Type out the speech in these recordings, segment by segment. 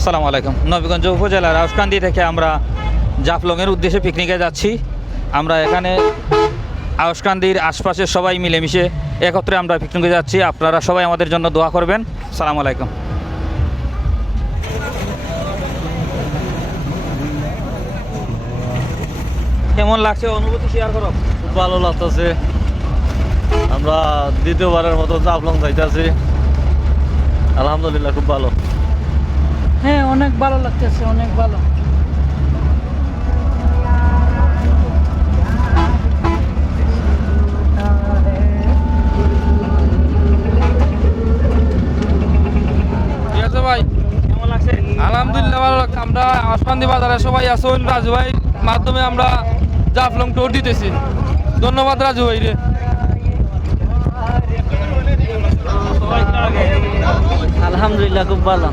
আসসালামু আলাইকুম। নবীগঞ্জ উপজেলার আউসকান্দি থেকে আমরা জাফলংয়ের উদ্দেশ্যে পিকনিকে যাচ্ছি। আমরা এখানে আউসকান্দির আশপাশের সবাই মিলেমিশে একত্রে আমরা পিকনিকে যাচ্ছি। আপনারা সবাই আমাদের জন্য দোয়া করবেন। সালাম আলাইকুম। কেমন লাগছে অনুভূতি শেয়ার করো? খুব ভালো লাগতেছে। আমরা দ্বিতীয়বারের মতো জাফলং যাইতেছি। আলহামদুলিল্লাহ, খুব ভালো। হ্যাঁ অনেক ভালো লাগতেছে অনেক ভালো। ঠিক আছে ভাই কেমন আলহামদুলিল্লাহ ভালো লাগছে। আমরা আসমান্দি বাজারে সবাই আসুন রাজু ভাই মাধ্যমে আমরা জাফলং টোর দিতেছি। ধন্যবাদ রাজু ভাই রে। আলহামদুলিল্লাহ খুব ভালো।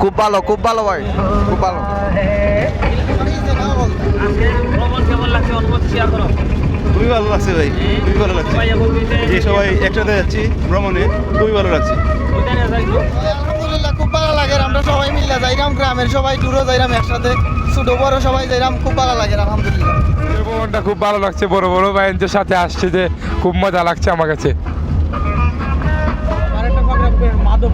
খুব ভালো খুব ভালো ভাই খুব ভালো। খুবই ভালো লাগছে ভাই খুবই ভালো লাগছে। যে সবাই একসাথে যাচ্ছি ভ্রমণে খুবই ভালো লাগছে। আলহামদুলিল্লাহ খুব ভালো লাগে আমরা সবাই মিলে যাইরাম গ্রামের সবাই টুরও যাইরাম একসাথে ছোট বড় সবাই যাইরাম খুব ভালো লাগে আলহামদুলিল্লাহ। ভ্রমণটা খুব ভালো লাগছে বড় বড় ভাইদের সাথে আসছে যে খুব মজা লাগছে আমার কাছে।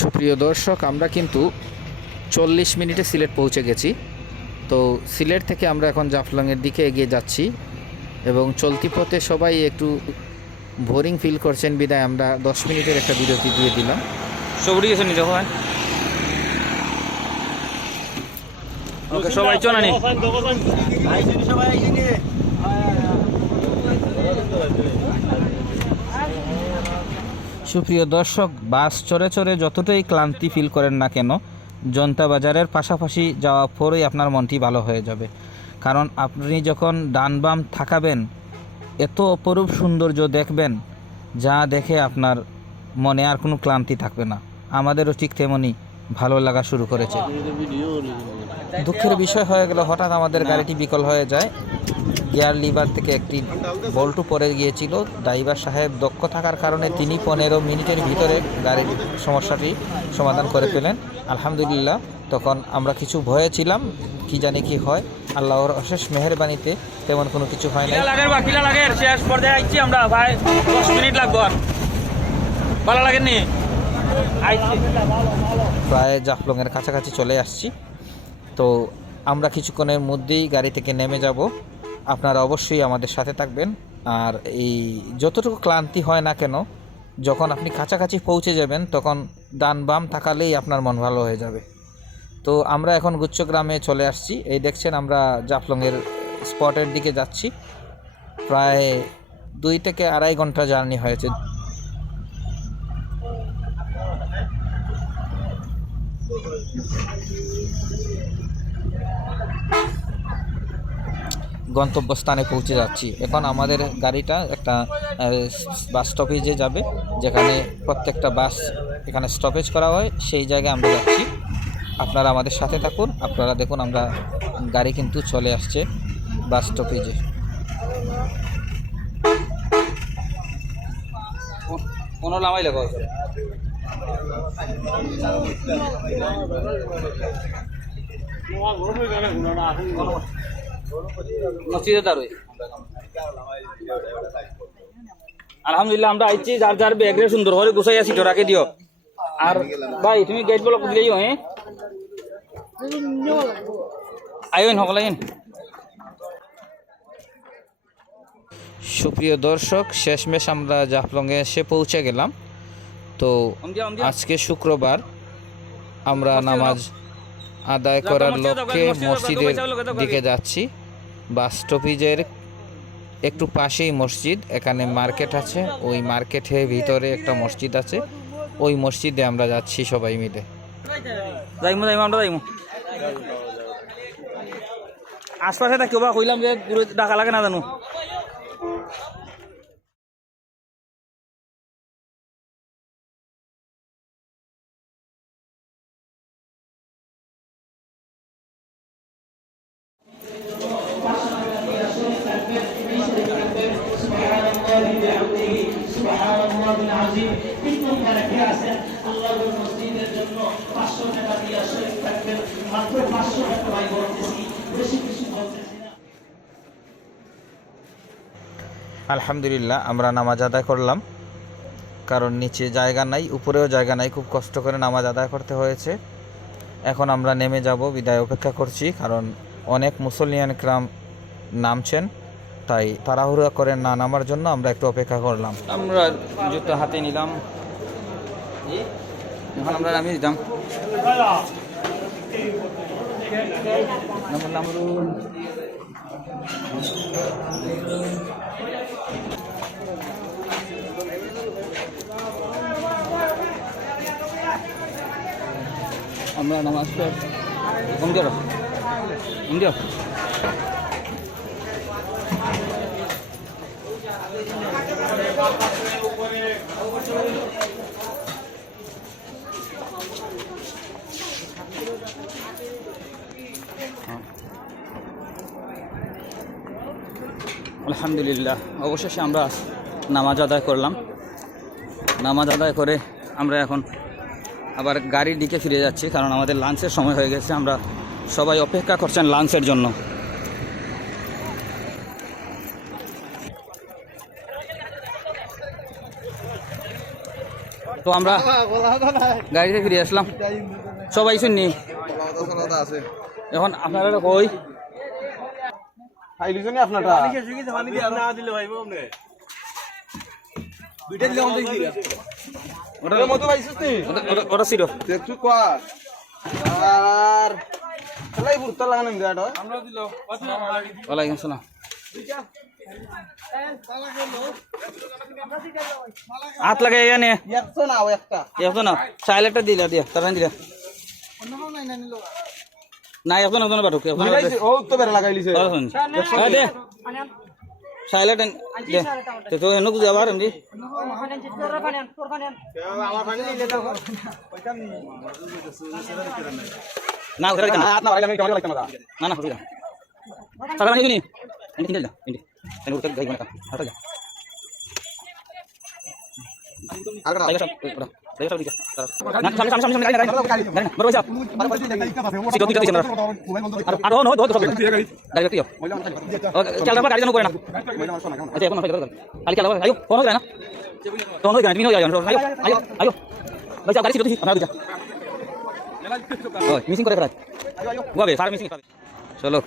সুপ্রিয় দর্শক আমরা কিন্তু চল্লিশ মিনিটে সিলেট পৌঁছে গেছি। তো সিলেট থেকে আমরা এখন জাফলংয়ের দিকে এগিয়ে যাচ্ছি এবং চলতি পথে সবাই একটু বোরিং ফিল করছেন। বিদায় আমরা দশ মিনিটের একটা বিরতি দিয়ে দিলাম। সবরি গেছে নি যখন ওকে, সবাই চলে নি। সুপ্রিয় দর্শক, বাস চড়ে চড়ে যতটাই ক্লান্তি ফিল করেন না কেন, জনতা বাজারের পাশাপাশি যাওয়া পরেই আপনার মনটি ভালো হয়ে যাবে। কারণ আপনি যখন ডান বাম থাকাবেন, এত অপরূপ সৌন্দর্য দেখবেন, যা দেখে আপনার মনে আর কোনো ক্লান্তি থাকবে না। আমাদেরও ঠিক তেমনই ভালো লাগা শুরু করেছে। দুঃখের বিষয় হয়ে গেল, হঠাৎ আমাদের গাড়িটি বিকল হয়ে যায়। গিয়ার লিভার থেকে একটি বল্টু পড়ে গিয়েছিল। ড্রাইভার সাহেব দক্ষ থাকার কারণে তিনি পনেরো মিনিটের ভিতরে গাড়ির সমস্যাটি সমাধান করে ফেলেন। আলহামদুলিল্লাহ, তখন আমরা কিছু ভয়ে ছিলাম। কি জানি কি হয়, আল্লাহর অশেষ মেহরবানিতে তেমন কোনো কিছু হয় না আমরা, ভাই, দশ মিনিট লাগবো ভালো লাগেনি প্রায় জাফলংয়ের কাছাকাছি চলে আসছি। তো আমরা কিছুক্ষণের মধ্যেই গাড়ি থেকে নেমে যাব। আপনারা অবশ্যই আমাদের সাথে থাকবেন। আর এই যতটুকু ক্লান্তি হয় না কেন, যখন আপনি কাছাকাছি পৌঁছে যাবেন, তখন ডান বাম থাকালেই আপনার মন ভালো হয়ে যাবে। তো আমরা এখন গুচ্ছগ্রামে চলে আসছি। এই দেখছেন, আমরা জাফলংয়ের স্পটের দিকে যাচ্ছি। প্রায় দুই থেকে আড়াই ঘণ্টা জার্নি হয়েছে। গন্তব্যস্থানে পৌঁছে যাচ্ছি। এখন আমাদের গাড়িটা একটা বাস স্টপেজে যাবে, যেখানে প্রত্যেকটা বাস এখানে স্টপেজ করা হয়, সেই জায়গায় আমরা যাচ্ছি। আপনারা আমাদের সাথে থাকুন, আপনারা দেখুন আমরা গাড়ি কিন্তু চলে আসছে বাস স্টপেজে কোনো মসজিদে দাঁড়োই আলহামদুলিল্লাহ, আমরা আইছি, যার যার ব্যাগরে সুন্দর করে গুছাই আছি ধরাকে দিও। আর ভাই, তুমি গেট ব্লক দিলেই হ্যাঁ? আইন সকল আইন সুপ্রিয় দর্শক, শেষমেশ আমরা জাফলংয়ে এসে পৌঁছে গেলাম। তো আজকে শুক্রবার আমরা নামাজ আদায় করার লক্ষ্যে মসজিদের দিকে যাচ্ছি। বাস স্টপেজের একটু পাশেই মসজিদ এখানে মার্কেট আছে। ওই মার্কেটের ভিতরে একটা মসজিদ আছে। ওই মসজিদে আমরা যাচ্ছি সবাই মিলে। যাইমু যাইমু আমরা যাইমু। আশপাশে থাকিও বা কইলাম যে ডাকা লাগে না জানো? আলহামদুলিল্লাহ, আমরা নামাজ আদায় করলাম। কারণ নিচে জায়গা নাই, উপরেও জায়গা নাই, খুব কষ্ট করে নামাজ আদায় করতে হয়েছে। এখন আমরা নেমে যাব, বিদায় অপেক্ষা করছি, কারণ অনেক মুসলিয়ান ক্রাম নামছেন, তাই তাড়াহুড়া করে না নামার জন্য আমরা একটু অপেক্ষা করলাম। আমরা জুতো হাতে নিলাম। এখন আমরা নামিয়ে দিতাম আমরা নামাজ পড় কম দিও কম দিও আলহামদুলিল্লাহ, অবশেষে আমরা নামাজ আদায় করলাম। নামাজ আদায় করে আমরা এখন আবার গাড়ির দিকে ফিরে যাচ্ছি কারণ আমাদের লাঞ্চের সময় হয়ে গেছে। আমরা সবাই অপেক্ষা করছেন লাঞ্চের জন্য। তো আমরা গাড়িতে ফিরে আসলাম। সবাই শুননি? এখন আপনারা কই? আপনারটা? দুইটা দিলে অন্ধ দিলা ওটা মতো পাইছিস নি ওটা ছিল একটু কর আর খেলাই বুড়তা লাগানো দেয়াটা ওয়ালাইকুম সালাম হাত লাগাই এখানে। একশো না ও একটা দিলা দিয়া তারা দিলা না এখন এখন পাঠক এখন ও তো বেড়া লাগাইলিছে দে। সাইলেট দে তো তো এনক যাবার এমনি না ওখানে কেন হাত না লাগাইলে কেমন লাগতো না না না হবি না তারা মানে কিনি এনে কিনে যা এনে এনে উঠতে গাই মানে হাতা যা আগরা টাইগার সব ওরা টাইগার সব দিকে না সামনে সামনে সামনে গাড়ি না গাড়ি না বড় যা সিটো দিতে দিছেন আর আর নো দো সব গাড়ি গাড়ি দিও চল না গাড়ি জানো করে না আচ্ছা এখন হয়ে গেল খালি চালাও আয়ো কোন হয় না কোন হয় না তুমি হয়ে যাও আয়ো আয়ো আয়ো ভাই যাও গাড়ি সিটো দিছি আপনারা যা ওই মিসিং করে করা গোবে সারা মিসিং চলো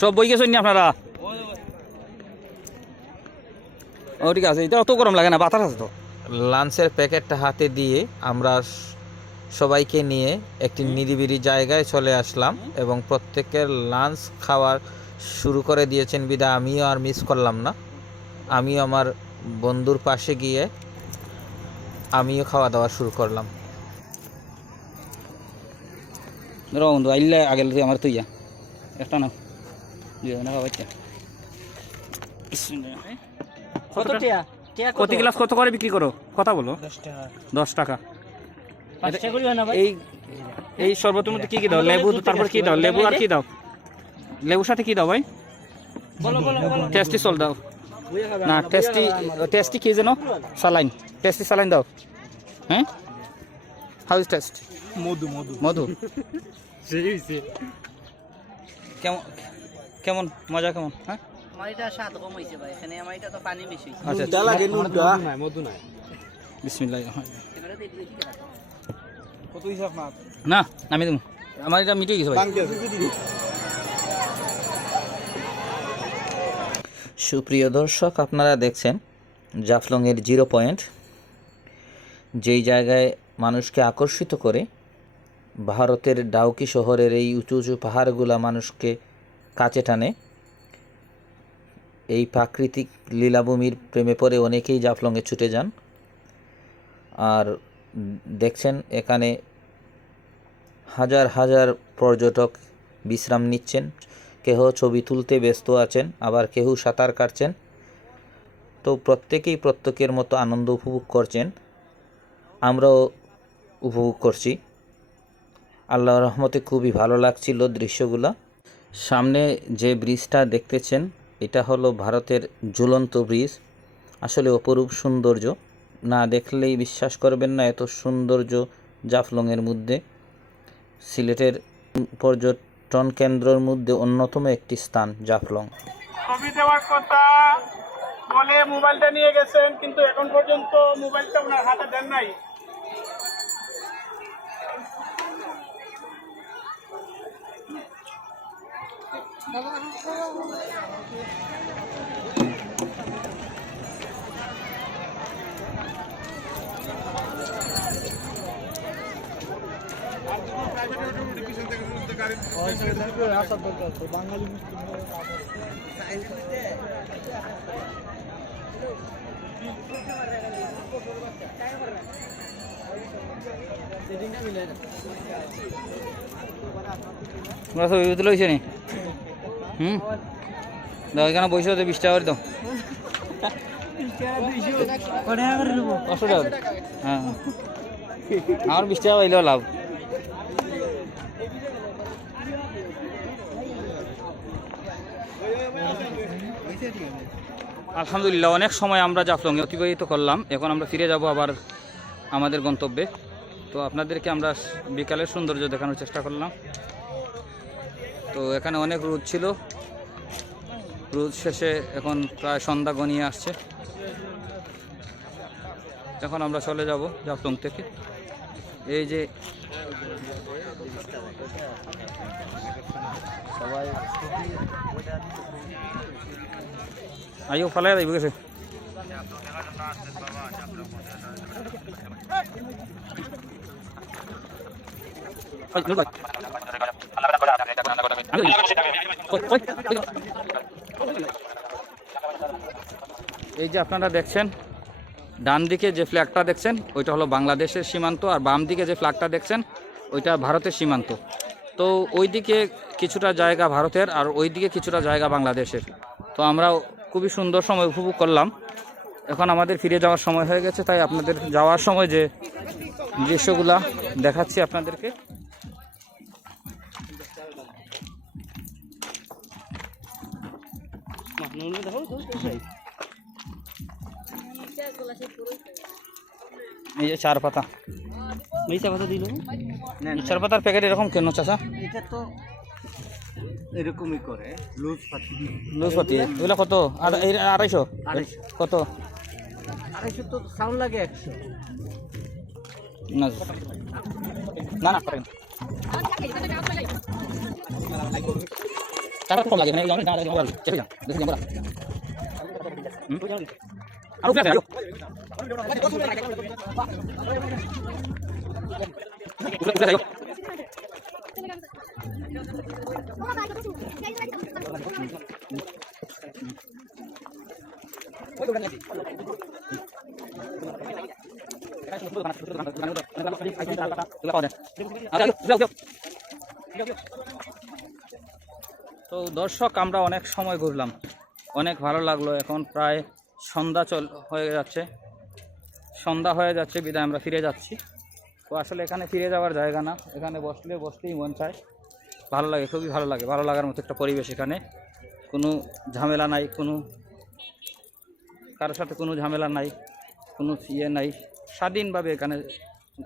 সব বই গেছেন আপনারা? ও ঠিক আছে এটা অত গরম লাগে না বাতাস আছে তো? লাঞ্চের প্যাকেটটা হাতে দিয়ে আমরা সবাইকে নিয়ে একটি নিরিবিলি জায়গায় চলে আসলাম এবং প্রত্যেকের লাঞ্চ খাওয়ার শুরু করে দিয়েছেন বিদা আমিও আর মিস করলাম না। আমিও আমার বন্ধুর পাশে গিয়ে আমিও খাওয়া দাওয়া শুরু করলাম। ধরো বন্ধু আইলে আগে তুই আমার তুইয়া। একটা না প্রতি গ্লাস কত করে বিক্রি করো? কথা বলো। দশ টাকা। এই এই শরবতের মধ্যে কি কি দাও? লেবু তারপর কি দাও? লেবু আর কি দাও? লেবুর সাথে কি দাও ভাই? বলো বলো বলো। টেস্টি সল দাও। না টেস্টি টেস্টি কি যেন? সালাইন টেস্টি সালাইন দাও। হ্যাঁ? হাউ ইজ টেস্ট মধু মধু। মধু? কেমন কেমন মজা কেমন? হ্যাঁ? আচ্ছা না আমি দেবো। আমার এটা মিটে গেছে ভাই। সুপ্রিয় দর্শক, আপনারা দেখছেন জাফলংয়ের জিরো পয়েন্ট। যেই জায়গায় মানুষকে আকর্ষিত করে ভারতের ডাউকি শহরের এই উঁচু উঁচু পাহাড়গুলা মানুষকে কাছে টানে, এই প্রাকৃতিক লীলাভূমির প্রেমে পড়ে অনেকেই জাফলংয়ে ছুটে যান। আর দেখছেন, এখানে হাজার হাজার পর্যটক বিশ্রাম নিচ্ছেন। কেহ ছবি তুলতে ব্যস্ত আছেন, আবার কেউ সাঁতার কাটছেন। তো প্রত্যেকেই প্রত্যেকের মতো আনন্দ উপভোগ করছেন। আমরাও উপভোগ করছি। আল্লাহ রহমতে খুবই ভালো লাগছিল দৃশ্যগুলো। সামনে যে ব্রিজটা দেখতেছেন, এটা হলো ভারতের ঝুলন্ত ব্রিজ। আসলে অপরূপ সৌন্দর্য। না দেখলেই বিশ্বাস করবেন না, এত সৌন্দর্য জাফলংয়ের মধ্যে। সিলেটের পর্যটন কেন্দ্রের মধ্যে অন্যতম একটি স্থান, জাফলং। ছবি দেওয়ার কথা বলে মোবাইলটা নিয়ে গেছেন, কিন্তু এখন পর্যন্ত মোবাইলটা ওনার হাতে দেন নাই। তোমরা ছবি তুলে হয়েছে নি? হুম? দাও এখানে বসে হতে বিশ টাকা করে দাও। পাঁচশো টাকা হ্যাঁ। আমার বিশ টাকা পাইলেও লাভ। আলহামদুলিল্লাহ, অনেক সময় আমরা জাফলংয়ে অতিবাহিত করলাম। এখন আমরা ফিরে যাব আবার আমাদের গন্তব্যে। তো আপনাদেরকে আমরা বিকালের সৌন্দর্য দেখানোর চেষ্টা করলাম। তো এখানে অনেক রোদ ছিল। রোদ শেষে এখন প্রায় সন্ধ্যা গনিয়ে আসছে। এখন আমরা চলে যাব জাফলং থেকে। এই যে সবাই আইও ফালাই যাইব গেছে এই যে আপনারা দেখছেন, ডান দিকে যে ফ্ল্যাগটা দেখছেন, ওইটা হলো বাংলাদেশের সীমান্ত, আর বাম দিকে যে ফ্ল্যাগটা দেখছেন, ওইটা ভারতের সীমান্ত। তো ওই দিকে কিছুটা জায়গা ভারতের, আর ওই দিকে কিছুটা জায়গা বাংলাদেশের। তো আমরা খুবই সুন্দর সময় উপভোগ করলাম। এখন আমাদের ফিরে যাওয়ার সময় হয়ে গেছে তাই আপনাদের যাওয়ার সময় যে দৃশ্যগুলা দেখাচ্ছি আপনাদেরকে। এই যে চার পাতা। চার পাতার প্যাকেট এরকম কেন চাচা? এটা তো এরকমই করে লুজ পাতি। লুজ পাতি এগুলো কত? আড়াইশো? আড়াইশো। কত? আড়াইশো তো সাউন্ড লাগে একশো। না না না করেন। টাকা কম লাগে মানে এই দাঁড়া দাঁড়া চেপে যান দেখি আমরা আর উপরে আয়ো উপরে উপরে আয়ো তো দর্শক, আমরা অনেক সময় ঘুরলাম। অনেক ভালো লাগল। এখন প্রায় সন্ধ্যা চল হয়ে যাচ্ছে। সন্ধ্যা হয়ে যাচ্ছে, বিদায়, আমরা ফিরে যাচ্ছি। তো আসলে এখানে ফিরে যাওয়ার জায়গা না। এখানে বসলে, বসতেই মন চায়। ভালো লাগে, খুবই ভালো লাগে। ভালো লাগার মতো একটা পরিবেশ এখানে। কোনো ঝামেলা নাই, কোনো কারোর সাথে কোনো ঝামেলা নাই, কোনো ইয়ে নাই। স্বাধীনভাবে এখানে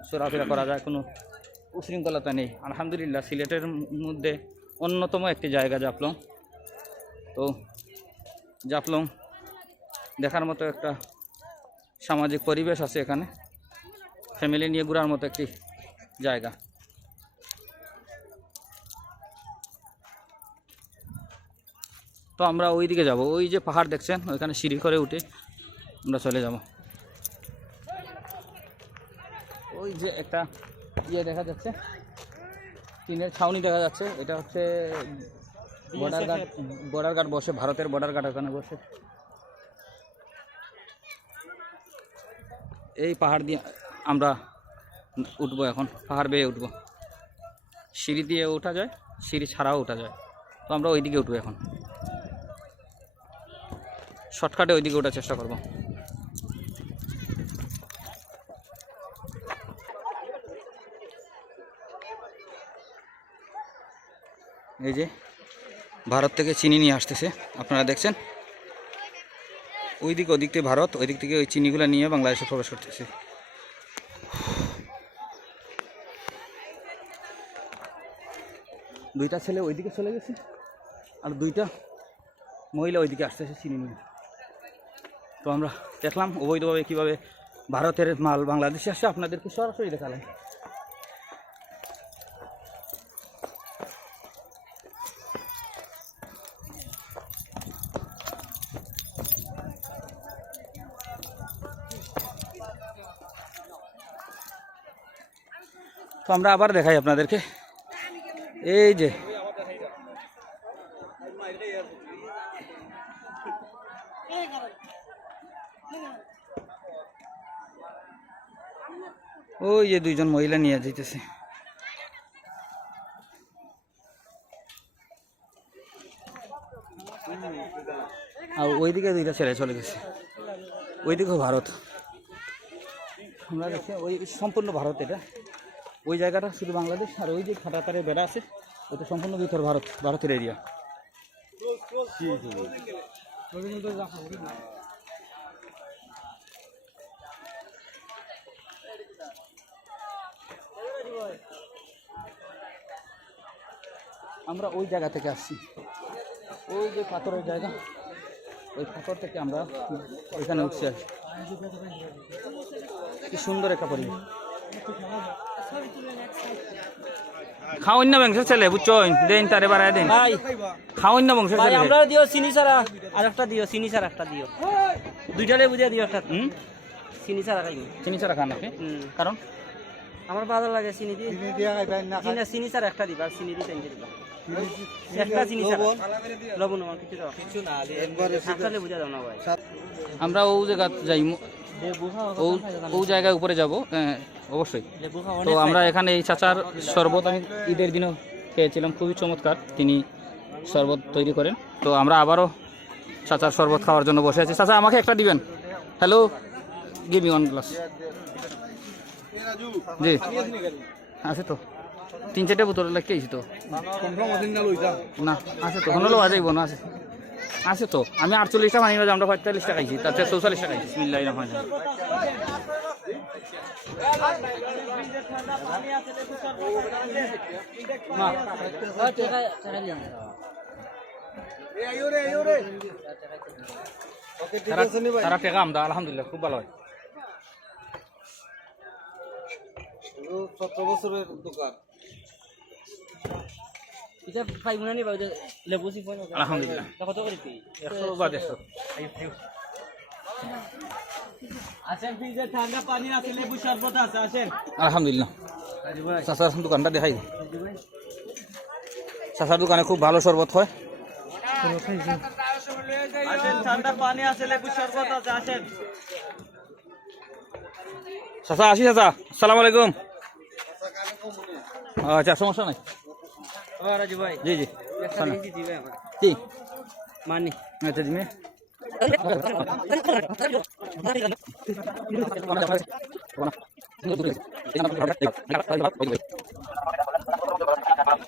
চোরাফেরা করা যায়, কোনো উশৃঙ্খলতা নেই। আলহামদুলিল্লাহ, সিলেটের মধ্যে অন্যতম একটি জায়গা জাফলং। তো জাফলং দেখার মতো একটা সামাজিক পরিবেশ আছে এখানে। ফ্যামিলি নিয়ে ঘোরার মতো একটি জায়গা। তো আমরা ওই দিকে যাব। ওই যে পাহাড় দেখছেন, ওইখানে সিঁড়ি করে উঠে আমরা চলে যাব। ওই যে একটা ইয়ে দেখা যাচ্ছে, টিনের ছাউনি দেখা যাচ্ছে। এটা হচ্ছে বর্ডার গার্ড বর্ডার গার্ড বসে, ভারতের বর্ডার গার্ড ওখানে বসে। এই পাহাড় দিয়ে আমরা উঠবো এখন, পাহাড় বেয়ে উঠবো। সিঁড়ি দিয়ে ওঠা যায়, সিঁড়ি ছাড়াও ওঠা যায়। তো আমরা ওইদিকে উঠবো এখন। শর্টকাটে ওইদিকে ওঠার চেষ্টা করব। এই যে, ভারত থেকে চিনি নিয়ে আসতেছে, আপনারা দেখছেন? ওই দিকে ওদিক থেকে ভারত ওই দিক থেকে ওই চিনিগুলো নিয়ে বাংলাদেশে প্রবেশ করতেছে। দুইটা ছেলে ওইদিকে চলে গেছে আর দুইটা মহিলা ওইদিকে আসতেছে চিনি নিয়ে তো আমরা দেখলাম অবৈধভাবে কীভাবে ভারতের মাল বাংলাদেশে আসে। আপনাদেরকে সরাসরি দেখালাম। তো আমরা আবার দেখাই আপনাদেরকে। এই যে। ওই যে দুইজন মহিলা নিয়ে যেতেছে ওইদিকে দুইটা ছেলে চলে গেছে। ওইদিকেও ভারত। আমরা দেখছি ওই সম্পূর্ণ ভারত এটা। ওই জায়গাটা শুধু বাংলাদেশ, আর ওই যে খাটাতারে বেড়া আছে ওটা সম্পূর্ণ ভিতর ভারত, ভারতের এরিয়া আমরা ওই জায়গা থেকে আসছি। ওই যে পাথরের জায়গা, ওই পাথর থেকে আমরা এখানে উঠছি আর। কি সুন্দর একটা পরিবেশ। খাওয়ান না বংশের ছেলে বুঝছ? দেন তারে বাড়ায় দেন। খাওয়ান না বংশের ছেলে। আমরা দিও চিনি ছাড়া। আর একটা দিও চিনি ছাড়া একটা দিও। দুইটারে বুঝিয়ে দিও একটা। হুম? চিনি ছাড়া খাইব। চিনি ছাড়া খান নাকি কারণ? আমার ভালো লাগে চিনি দিয়ে। চিনি চিনি ছাড়া একটা দিবা চিনি দিয়ে তিনটে দিবা। একটা চিনি না দাও না ভাই। আমরা ও জায়গা যাই ও ও জায়গায় উপরে যাব। অবশ্যই। তো আমরা এখানে এই চাচার শরবত আমি ঈদের দিনও খেয়েছিলাম খুবই চমৎকার। তিনি শরবত তৈরি করেন। তো আমরা আবারও চাচার শরবত খাওয়ার জন্য বসে আছি। চাচা আমাকে একটা দিবেন? Hello give me one glass জি। আছে তো। তিন চারটে বোতল লেখকেছি তো। না আছে তো। হলো আজাইব না আছে। আছে তো। আমি আটচল্লিশটা মানি আমরা পঁয়তাল্লিশটা খাইছি। তাতে চৌচল্লিশটা খাইছি। বিসমিল্লাহির রহমানির রহিম। তারা টেকা আমরা আলহামদুলিল্লাহ। খুব ভালো হয় সতেরো বছরের দোকান এটা খাইব না নি ভাই লেবু চিপন আলহামদুলিল্লাহ কত করে বা আলহামদুলিল্লাহ। দোকানটা দেখাই। দিই। দোকানে খুব ভালো শরবত হয়। আসেন ঠান্ডা পানি আছে লেবু শরবত আছে আসেন। চাচা আসি চাচা সালাম আলাইকুম। আচ্ছা ごめんなさい。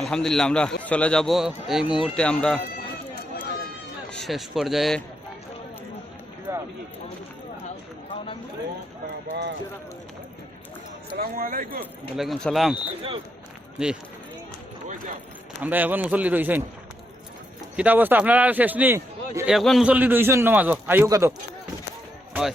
আলহামদুলিল্লাহ, আমরা চলে যাব। এই মুহূর্তে আমরা শেষ পর্যায়ে। ওয়ালাইকুম সালাম। জি। আমরা এখন মুসল্লি রইছেন। কিতা অবস্থা? আপনারা শেষ নি এখন মুসল্লি রইছেন নমাজ আইও কাদ হয়।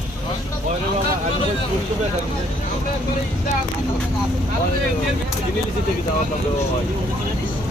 জিনিস থেকে যাওয়ার হয়